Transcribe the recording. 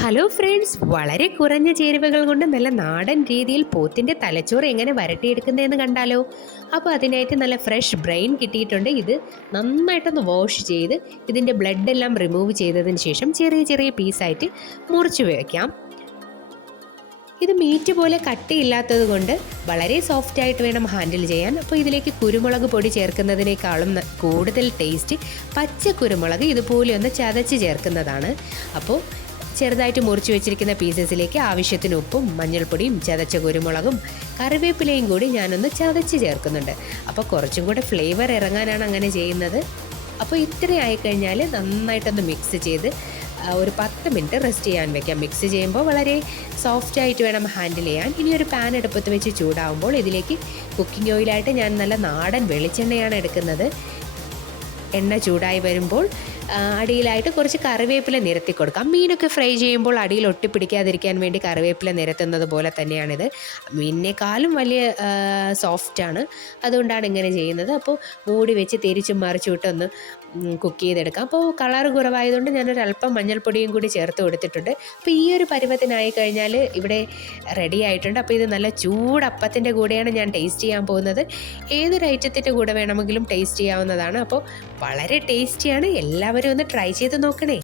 Hello friends, വളരെ കുറഞ്ഞ ചേരുവകൾ കൊണ്ട് നല്ല നാടൻ രീതിയിൽ പോത്തിൻ്റെ തലച്ചോറ് എങ്ങനെ വരട്ടിയെടുക്കുന്നതെന്ന് കണ്ടാലോ. അപ്പോൾ അതിനായിട്ട് നല്ല ഫ്രഷ് ബ്രെയിൻ കിട്ടിയിട്ടുണ്ട്. ഇത് നന്നായിട്ടൊന്ന് വാഷ് ചെയ്ത് ഇതിൻ്റെ ബ്ലഡ് എല്ലാം റിമൂവ് ചെയ്തതിന് ശേഷം ചെറിയ ചെറിയ പീസായിട്ട് മുറിച്ച് വയ്ക്കാം. ഇത് മീറ്റ് പോലെ കട്ടിയില്ലാത്തത് കൊണ്ട് വളരെ സോഫ്റ്റായിട്ട് വേണം ഹാൻഡിൽ ചെയ്യാൻ. അപ്പോൾ ഇതിലേക്ക് കുരുമുളക് പൊടി ചേർക്കുന്നതിനേക്കാളും കൂടുതൽ ടേസ്റ്റ് പച്ച കുരുമുളക് ഇതുപോലെ ഒന്ന് ചതച്ച് ചേർക്കുന്നതാണ്. അപ്പോൾ ചെറുതായിട്ട് മുറിച്ച് വെച്ചിരിക്കുന്ന പീസസിലേക്ക് ആവശ്യത്തിന് ഉപ്പും മഞ്ഞൾപ്പൊടിയും ചതച്ച കുരുമുളകും കറിവേപ്പിലയും കൂടി ഞാനൊന്ന് ചതച്ച് ചേർക്കുന്നുണ്ട്. അപ്പോൾ കുറച്ചും കൂടെ ഫ്ലേവർ ഇറങ്ങാനാണ് അങ്ങനെ ചെയ്യുന്നത്. അപ്പോൾ ഇത്രയും ആയിക്കഴിഞ്ഞാൽ നന്നായിട്ടൊന്ന് മിക്സ് ചെയ്ത് ഒരു 10 മിനിറ്റ് റെസ്റ്റ് ചെയ്യാൻ വെക്കാം. മിക്സ് ചെയ്യുമ്പോൾ വളരെ സോഫ്റ്റായിട്ട് വേണം ഹാൻഡിൽ ചെയ്യാൻ. ഇനി ഒരു പാൻ അടുപ്പത്ത് വെച്ച് ചൂടാവുമ്പോൾ ഇതിലേക്ക് കുക്കിംഗ് ഓയിലായിട്ട് ഞാൻ നല്ല നാടൻ വെളിച്ചെണ്ണയാണ് എടുക്കുന്നത്. എണ്ണ ചൂടായി വരുമ്പോൾ അടിയിലായിട്ട് കുറച്ച് കറിവേപ്പില നിരത്തി കൊടുക്കാം. മീനൊക്കെ ഫ്രൈ ചെയ്യുമ്പോൾ അടിയിൽ ഒട്ടിപ്പിടിക്കാതിരിക്കാൻ വേണ്ടി കറിവേപ്പില നിരത്തുന്നത് പോലെ തന്നെയാണിത്. മീനിനേക്കാളും വലിയ സോഫ്റ്റാണ്, അതുകൊണ്ടാണ് ഇങ്ങനെ ചെയ്യുന്നത്. അപ്പോൾ മൂടി വെച്ച് തിരിച്ചും മറിച്ചും ഇട്ടൊന്ന് കുക്ക് ചെയ്തെടുക്കാം. അപ്പോൾ കളർ കുറവായതുകൊണ്ട് ഞാനൊരല്പം മഞ്ഞൾപ്പൊടിയും കൂടി ചേർത്ത് കൊടുത്തിട്ടുണ്ട്. അപ്പോൾ ഈ ഒരു പരുവത്തിനായി കഴിഞ്ഞാൽ ഇവിടെ റെഡി ആയിട്ടുണ്ട്. അപ്പോൾ ഇത് നല്ല ചൂടപ്പത്തിൻ്റെ കൂടെയാണ് ഞാൻ ടേസ്റ്റ് ചെയ്യാൻ പോകുന്നത്. ഏതൊരു ഐറ്റത്തിൻ്റെ കൂടെ വേണമെങ്കിലും ടേസ്റ്റ് ചെയ്യാവുന്നതാണ്. അപ്പോൾ വളരെ ടേസ്റ്റിയാണ്. എല്ലാവരും ഒന്ന് ട്രൈ ചെയ്ത് നോക്കണേ.